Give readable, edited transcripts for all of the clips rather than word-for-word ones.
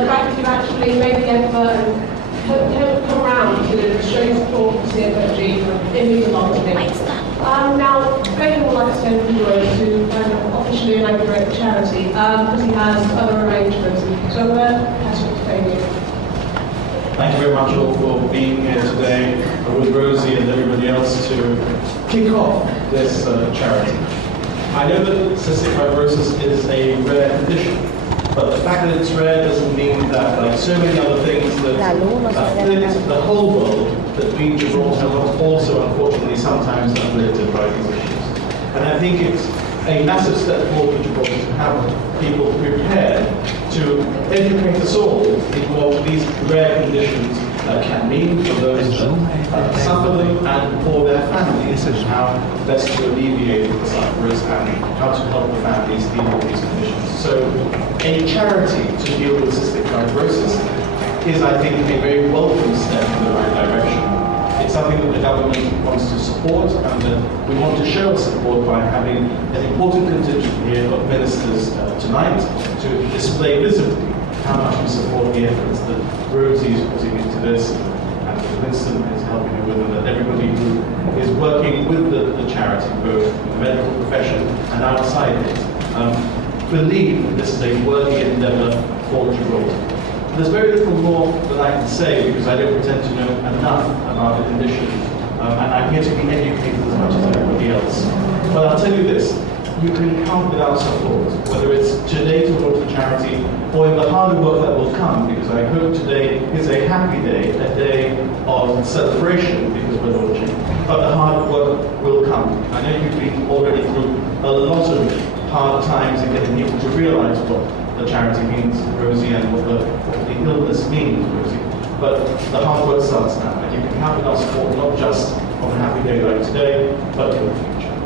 the fact that you've actually made the effort and come around to show your support for CFFG. It means a lot to me. Now, Fabian would like to send you to officially inaugurate the charity because he has other arrangements. So, pass it to Fabian. Thank you very much all for being here today with Rosie and everybody else to kick off this charity. I know that cystic fibrosis is a rare condition, but the fact that it's rare doesn't mean that, like so many other things that afflict the whole world, that we Gibraltar are also unfortunately sometimes afflicted by these issues. And I think it's a massive step forward for Gibraltar to have people prepared to educate us all in what these rare conditions can mean for those that suffer them and for their families, and how best to alleviate the sufferers and how to help the families deal with these conditions. So a charity to deal with cystic fibrosis is, I think, a very welcome step in the right direction. It's something that the government wants to support, and that we want to show support by having an important contingent here of ministers tonight to display visibly how much we support the efforts that Rosie is putting into this, and Winston is helping her with, and that everybody who is working with the charity, both in the medical profession and outside it, believe that this is a worthy endeavour for Gibraltar. There's very little more that I can say because I don't pretend to know enough about the condition, and I'm here to be educated as much as everybody else. But I'll tell you this, you can count with our support, whether it's today towards the charity or in the harder work that will come, because I hope today is a happy day, a day of celebration because we're launching, but the hard work will come. I know you've been already through a lot of hard times in getting people to realise what the charity means, Rosie, and what the illness means, Rosie. But the hard work starts now, and you can count with our support not just on a happy day like today, but in the future.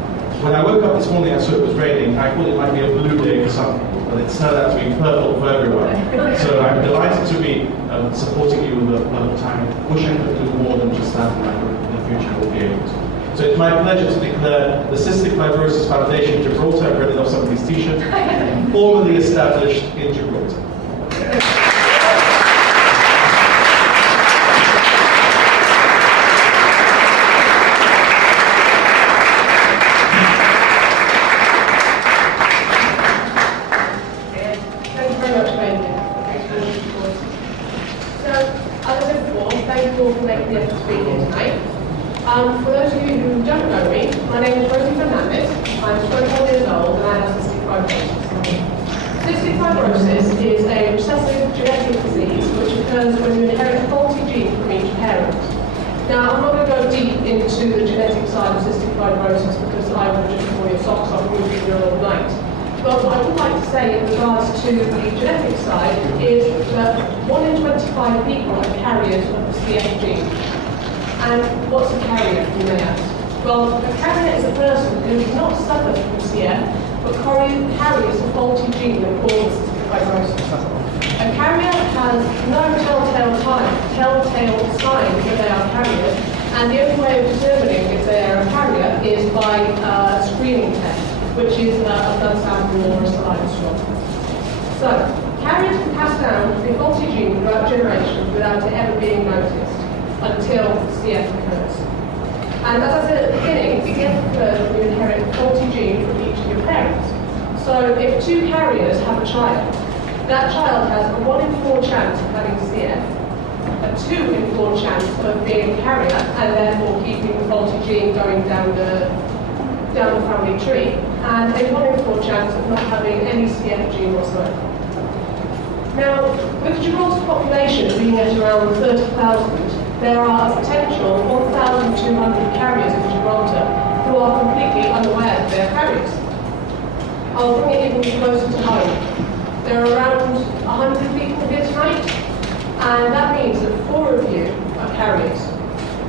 When I woke up this morning, I saw it was raining. I thought it might be a blue day for some people, but it turned out to be purple for everyone. So I'm delighted to be supporting you with the purple time. Wish I could do more than just that, and I hope in the future we'll be able to. So it's my pleasure to declare the Cystic Fibrosis Foundation Gibraltar, I've read it off somebody's t-shirt, formally established in Gibraltar. For those of you who don't know me, my name is Hon Fabian. I'm 24 years old and I have cystic fibrosis. Cystic fibrosis is a recessive genetic disease which occurs when you inherit a faulty gene from each parent. Now, I'm not going to go deep into the genetic side of cystic fibrosis because I would just pull your socks off and you'll be here all night. But what I would like to say in regards to the genetic side is that 1 in 25 people are carriers of the CF gene. And what's a carrier, you may ask? Well, a carrier is a person who does not suffer from CF, but carries a faulty gene that causes cystic fibrosis. A carrier has no telltale signs that they are carriers, and the only way of determining if they are a carrier is by a screening test, which is a blood sample or a saliva swab. So, carriers can pass down the faulty gene throughout generations without it ever being noticed, until CF occurs. And as I said at the beginning, CF occurs when you inherit a faulty gene from each of your parents. So if two carriers have a child, that child has a 1 in 4 chance of having CF, a 2 in 4 chance of being a carrier, and therefore keeping the faulty gene going down the family tree, and a 1 in 4 chance of not having any CF gene whatsoever. Now, with Gibraltar's population being at around 30,000, there are a potential 1,200 carriers in Gibraltar who are completely unaware that they are carriers. I'll bring it even closer to home. There are around 100 people here tonight, and that means that 4 of you are carriers.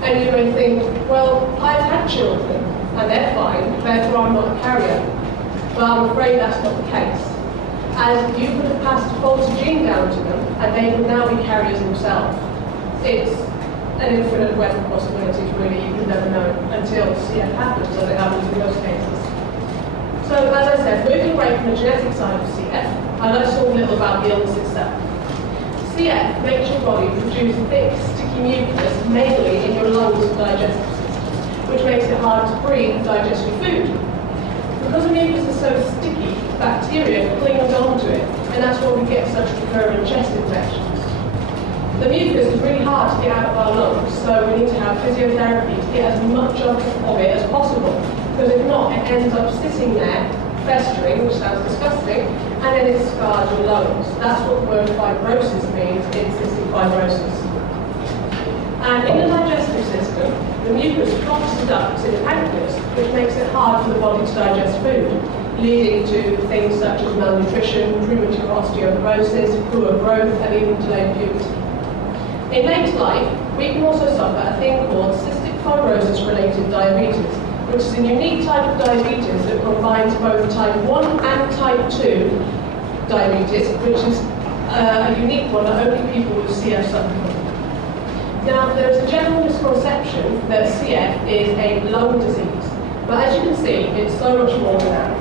And you may think, well, I've had children, and they're fine, therefore I'm not a carrier. But I'm afraid that's not the case. As you could have passed a faulty gene down to them, and they would now be carriers themselves. It's an infinite web of possibilities, really. You can never know until CF happens, as it happens in most cases. So, as I said, moving away from the genetic side of CF, I'd like to talk a little about the illness itself. CF makes your body produce thick, sticky mucus, mainly in your lungs and digestive system, which makes it hard to breathe and digest your food. Because the mucus is so sticky, bacteria clings onto it, and that's why we get such recurrent chest infections. The mucus is really hard to get out of our lungs, so we need to have physiotherapy to get as much of it as possible, because if not, it ends up sitting there, festering, which sounds disgusting, and then it scars your lungs. That's what the word fibrosis means in cystic fibrosis. And in the digestive system, the mucus blocks the ducts in the pancreas, which makes it hard for the body to digest food, leading to things such as malnutrition, premature osteoporosis, poor growth, and even delayed puberty. In later life, we can also suffer a thing called cystic fibrosis-related diabetes, which is a unique type of diabetes that combines both type 1 and type 2 diabetes, which is a unique one that only people with CF suffer from. Now, there is a general misconception that CF is a lung disease, but as you can see, it's so much more than that.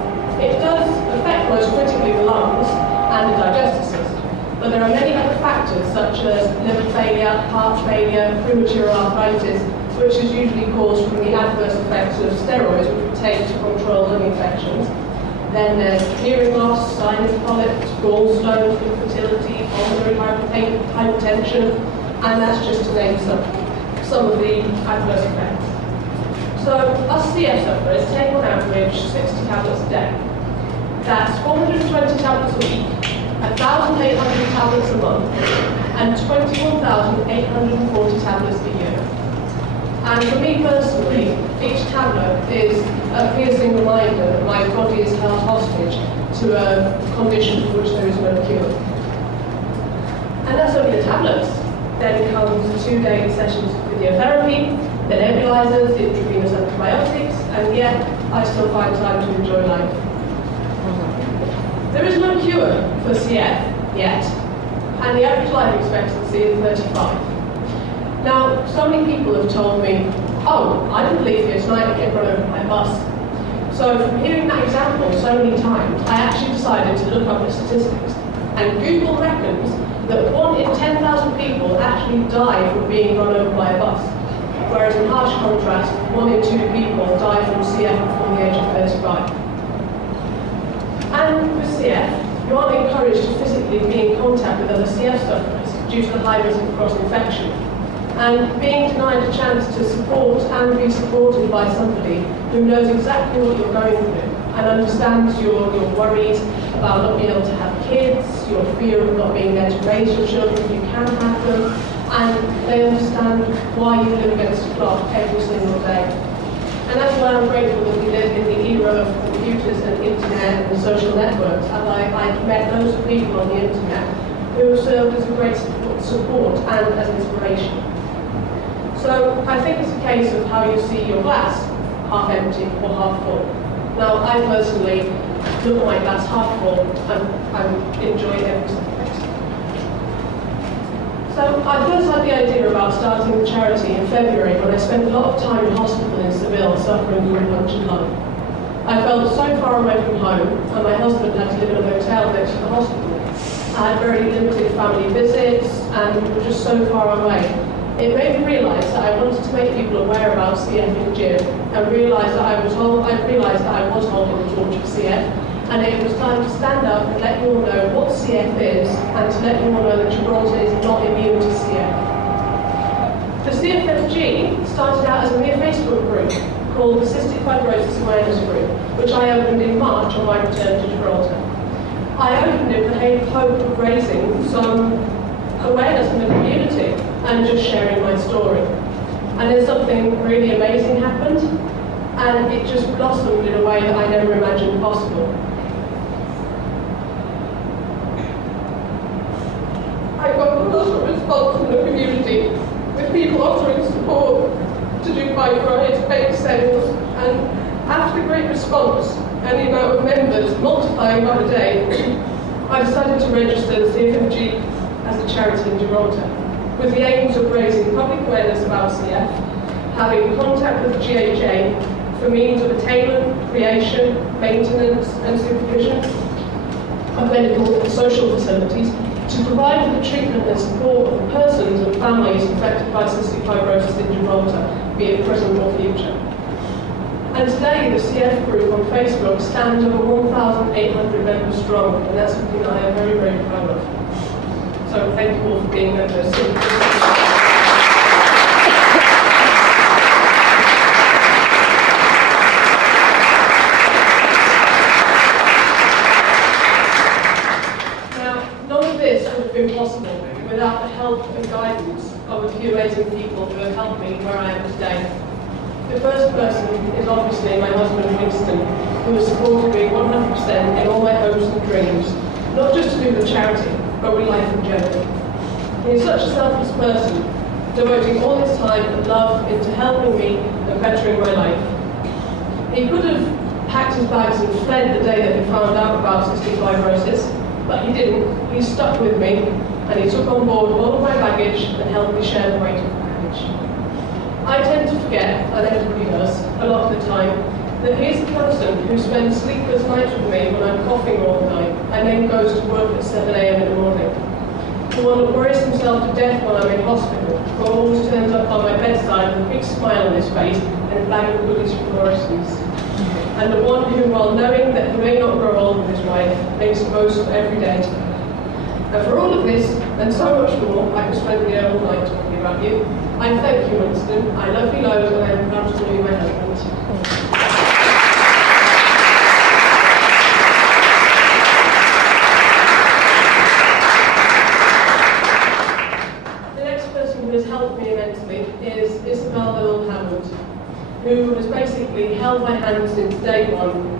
It does affect most critically the lungs and the digestive system, but there are many other factors such as liver failure, heart failure, premature arthritis, which is usually caused from the adverse effects of steroids which we take to control lung infections. Then there's hearing loss, sinus polyps, gallstones, infertility, pulmonary hypertension, and that's just to name some of the adverse effects. So us CF sufferers take on average 60 tablets a day. That's 420 tablets a week, 1,800 tablets a month, and 21,840 tablets a year. And for me personally, each tablet is a piercing reminder that my body is held hostage to a condition for which there is no cure. And that's only the tablets. Then comes 2 daily sessions of physiotherapy, the nebulizers, the intravenous antibiotics, and yet I still find time to enjoy life. There is no cure for CF yet, and the average life expectancy is 35. Now, so many people have told me, oh, I didn't believe you tonight to get run over by a bus. So from hearing that example so many times, I actually decided to look up the statistics. And Google reckons that 1 in 10,000 people actually die from being run over by a bus. Whereas in harsh contrast, 1 in 2 people die from CF before the age of 35. And with CF, you aren't encouraged to physically be in contact with other CF sufferers due to the high risk of cross-infection. And being denied a chance to support and be supported by somebody who knows exactly what you're going through and understands your worries about not being able to have kids, your fear of not being there to raise your children if you can have them, and they understand why you live against the clock every single day. And that's why I'm grateful that we live in the era of computers and internet and social networks, and I've met loads of people on the internet who have served as a great support and as inspiration. So I think it's a case of how you see your glass, half empty or half full. Now, I personally look at my glass half full and I enjoy every second. So I first had the idea about starting the charity in February when I spent a lot of time in hospital in Seville suffering from a punctured lung. I felt so far away from home, and my husband had to live in a hotel next to the hospital. I had very limited family visits and we were just so far away. It made me realise that I wanted to make people aware about CF in the gym and realise that I realised that I was holding the torch for CF, and it was time to stand up and let you all know what CF is and to let you all know that Gibraltar is not immune to CF. The CFFG started out as a mere Facebook group called the Cystic Fibrosis Awareness Group, which I opened in March on my return to Gibraltar. I opened it with the hope of raising some awareness in the community and just sharing my story. And then something really amazing happened, and it just blossomed in a way that I never imagined possible. I got a lot of response from the community, with people offering support to do bike rides, bake sales, and after the great response and the amount of members multiplying by the day, I decided to register the CFFG as a charity in Gibraltar, with the aims of raising public awareness about CF, having contact with the GHA for means of attainment, creation, maintenance and supervision of medical and social facilities to provide for the treatment families affected by cystic fibrosis in Gibraltar, be it present or future. And today, the CF group on Facebook stands over 1,800 members strong, and that's something that I am very, very proud of. So thank you all for being members. Now, none of this would have been possible without the help and guidance of a few amazing people who have helped me where I am today. The first person is obviously my husband Winston, who has supported me 100% in all my hopes and dreams, not just to do with charity, but with life in general. He is such a selfless person, devoting all his time and love into helping me and bettering my life. He could have packed his bags and fled the day that he found out about cystic fibrosis, but he didn't. He stuck with me, and he took on board all of my baggage and helped me share the weight of the package. I tend to forget, and everybody does, a lot of the time, that he's the person who spends sleepless nights with me when I'm coughing all the night, and then goes to work at 7 a.m. in the morning. The one that worries himself to death when I'm in hospital, but always turns up on my bedside with a big smile on his face and a bag of goodies from Morrison's. And the one who, while knowing that he may not grow old with his wife, makes the most of every day. And for all of this, and so much more, I could spend the day all night talking about you. I thank you, Winston. I love you loads, and I am proud to call you my husband. The next person who has helped me immensely is Isabel Hammond, who has basically held my hand since day one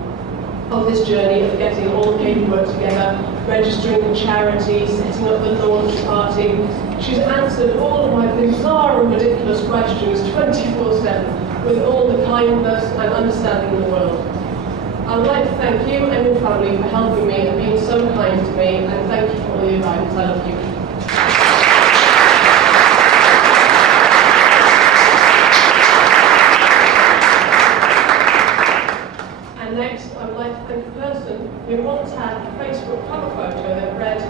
of this journey of getting all the paperwork together, registering the charity, setting up the launch party. She's answered all of my bizarre and ridiculous questions 24/7 with all the kindness and understanding in the world. I would like to thank you and your family for helping me and being so kind to me, and thank you for all your guidance. I love you. And next, I would like to thank a person who once had a Facebook cover photo that read,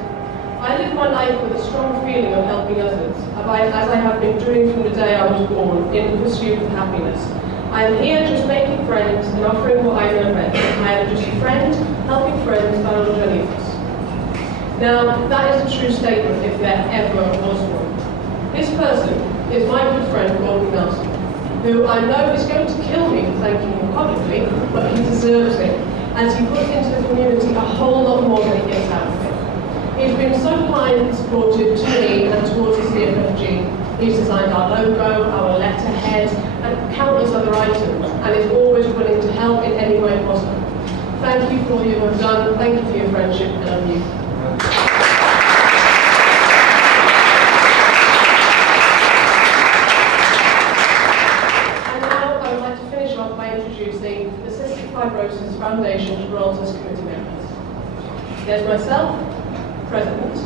"I live my life with a strong feeling of helping others, as I have been doing from the day I was born, in the pursuit of happiness. I am here just making friends and offering what I know best. I am just a friend, helping friends, and on a journey of us." Now, that is a true statement if there ever was one. This person is my good friend, Gordon Nelson, who I know is going to kill me for thanking him publicly, but he deserves it, as he puts into the community a whole lot more than he gets out of it. He's been so kind and supportive to me and towards the CFFG. He's designed our logo, our letterhead, and countless other items, and is always willing to help in any way possible. Thank you for all you have done. Thank you for your friendship. I love you. And now I would like to finish off by introducing the Cystic Fibrosis Foundation Gibraltar's committee members. There's myself, President.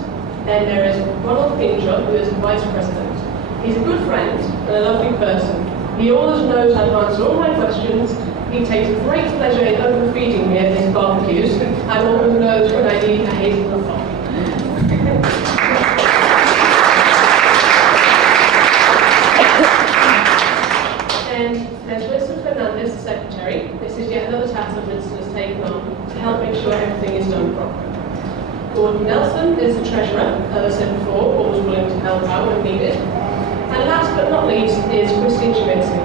Then there is Ronald Pinchot, who is the Vice President. He's a good friend and a lovely person. He always knows how to answer all my questions. He takes great pleasure in overfeeding me at his barbecues, and always knows when I need a hazelnut coffee. And there's Winston Fernandez, the Secretary. This is yet another task that Winston has taken on to help make sure everything is done properly. Gordon Nelson is the Treasurer, as I said before, always willing to help out when needed. And last but not least is Christine Schmitzy,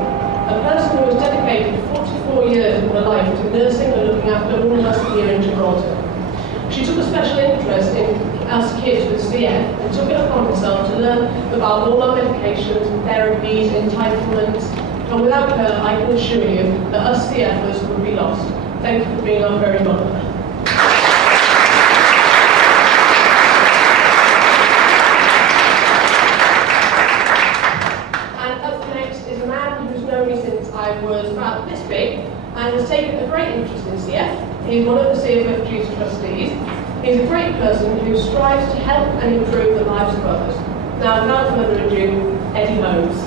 a person who has dedicated 44 years of her life to nursing and looking after all of us here in Gibraltar. She took a special interest in us kids with CF and took it upon herself to learn about all our medications, therapies, entitlements, and without her, I can assure you that us CFers would be lost. Thank you for being our very mother. I was about this big and has taken a great interest in CF. He's one of the CFFG's trustees. He's a great person who strives to help and improve the lives of others. Now, without further ado, Eddie Holmes.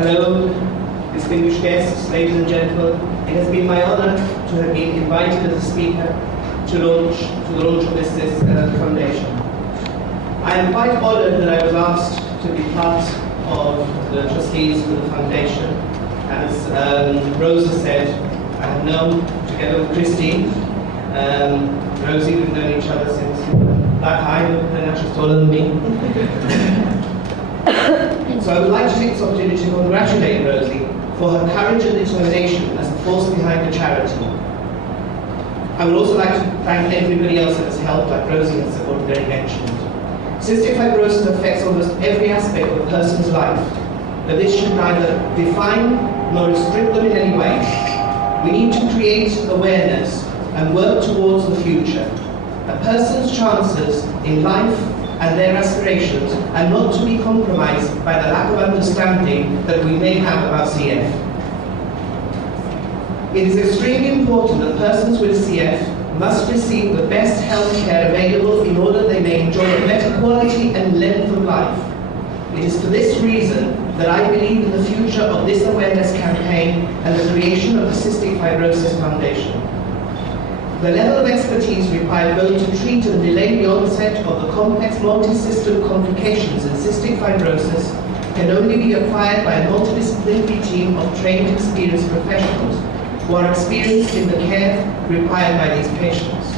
Hello, distinguished guests, ladies and gentlemen. It has been my honor to have been invited as a speaker to the launch of this foundation. I am quite honored that I was asked to be part of the trustees for the foundation. As Rosa said, I have known, together with Christine, Rosie, we've known each other since that high, and now she's taller than me. So I would like to take this opportunity to congratulate Rosie for her courage and determination as the force behind the charity. I would also like to thank everybody else that has helped, like Rosie has already mentioned. Cystic fibrosis affects almost every aspect of a person's life, but this should neither define nor restrict them in any way. We need to create awareness and work towards the future. A person's chances in life and their aspirations are not to be compromised by the lack of understanding that we may have about CF. It is extremely important that persons with CF must receive the best health care available in order they may enjoy a better quality and length of life. It is for this reason that I believe in the future of this awareness campaign and the creation of the Cystic Fibrosis Foundation. The level of expertise required both to treat and delay the onset of the complex multi-system complications in cystic fibrosis can only be acquired by a multidisciplinary team of trained, experienced professionals who are experienced in the care required by these patients.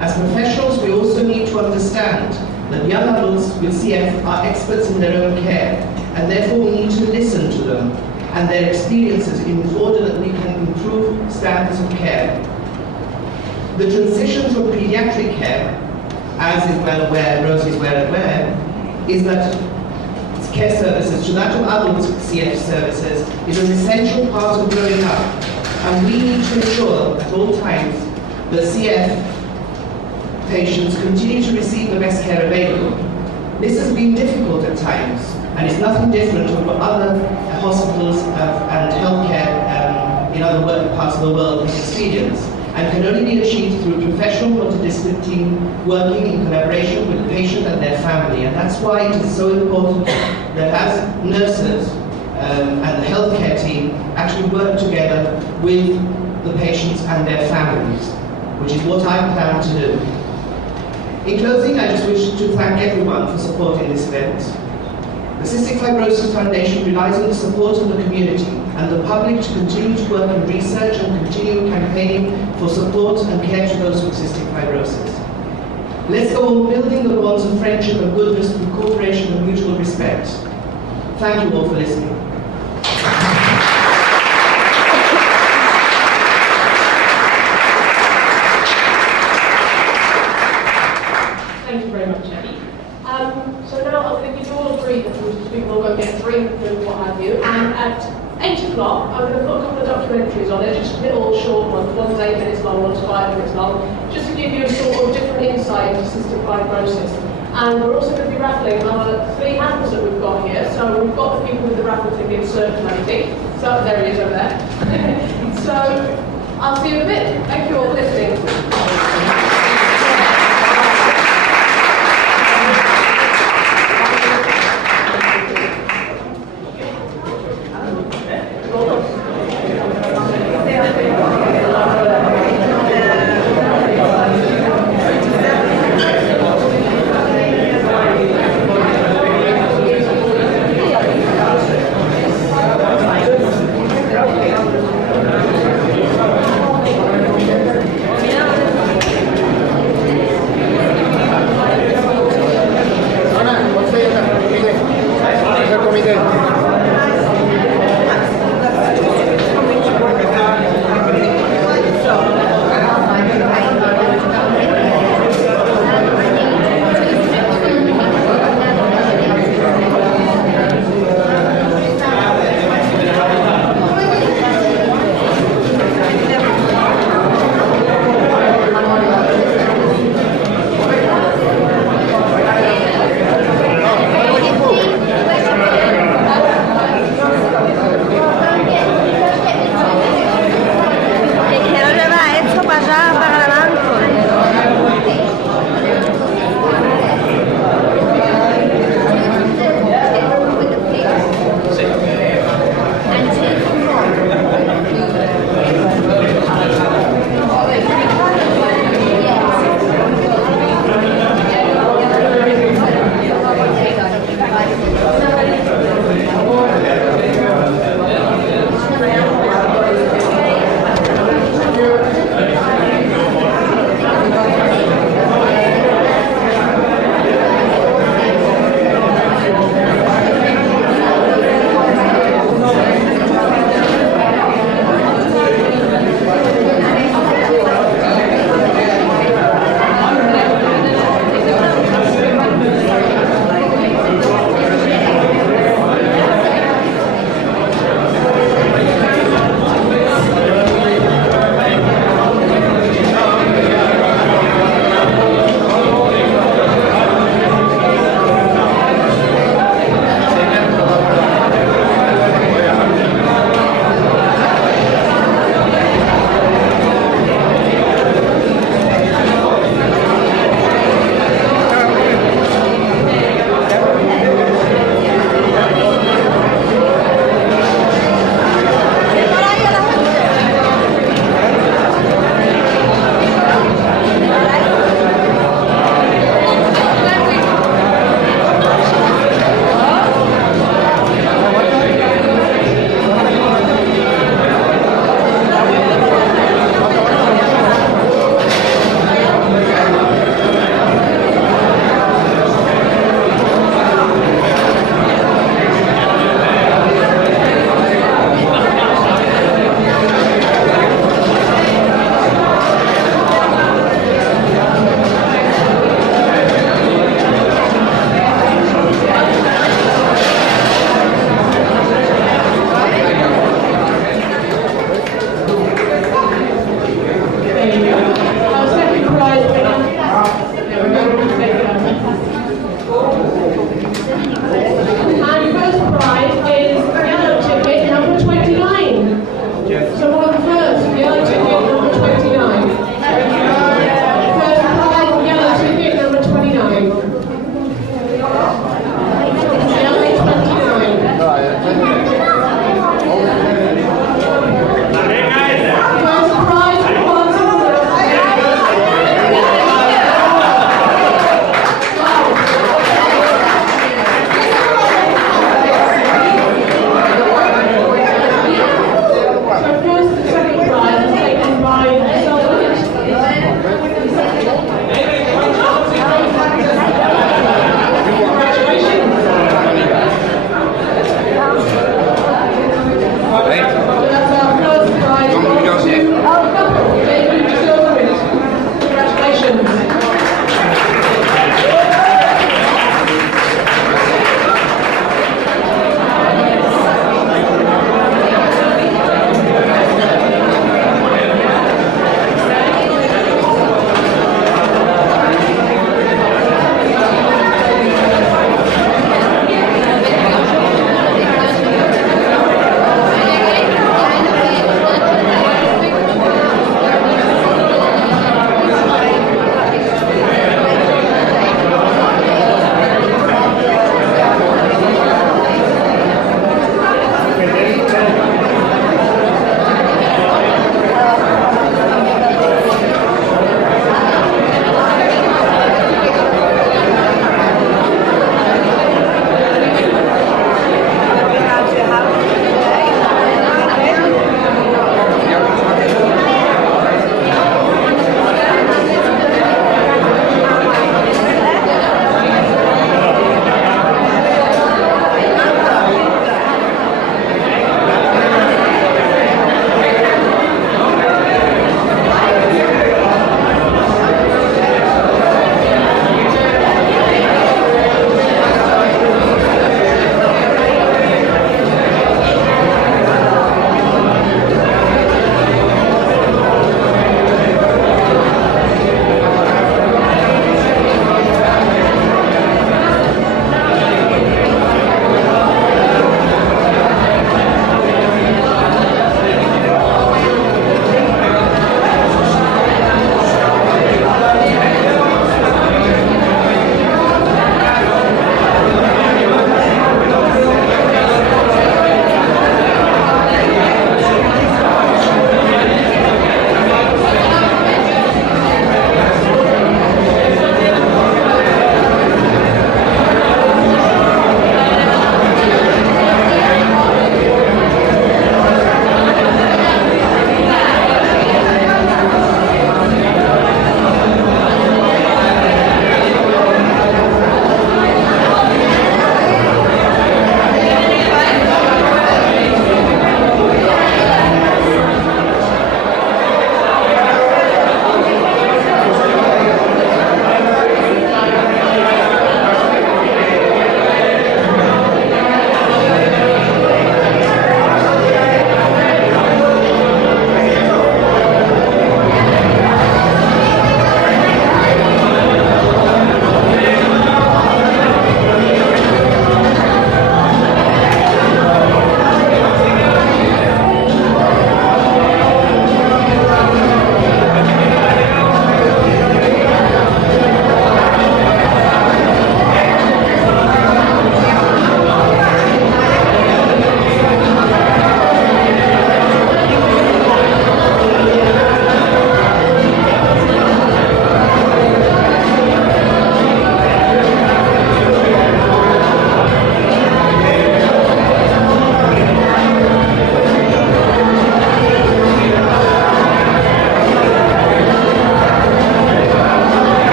As professionals, we also need to understand that young adults with CF are experts in their own care, and therefore we need to listen to them and their experiences in order that we can improve standards of care. The transition from pediatric care, as is well aware, Rosie is well aware, is that care services to that of adult CF services is an essential part of growing up, and we need to ensure at all times that CF patients continue to receive the best care available. This has been difficult at times, and it's nothing different from what other hospitals and healthcare in other parts of the world have experienced, and can only be achieved through professional multidisciplinary team working in collaboration with the patient and their family. And that's why it is so important that as nurses and the healthcare team actually work together with the patients and their families, which is what I plan to do. In closing, I just wish to thank everyone for supporting this event. The Cystic Fibrosis Foundation relies on the support of the community and the public to continue to work in research and continue campaigning for support and care to those with cystic fibrosis. Let's go on building the bonds of friendship and goodness through cooperation and mutual respect. Thank you all for listening. Thank you very much, Jenny. So now I think you all agree that we will go get a drink and what have you. And at 8 o'clock, I'm going to put a couple of documentaries on it, just little short ones. One's 8 minutes long, one's 5 minutes long, just to give you a sort of different insight into cystic fibrosis. And we're also going to be raffling our 3 hampers that we've got here. So we've got the people with the raffle tickets circulating. So there he is over there. So I'll see you in a bit. Thank you all for listening.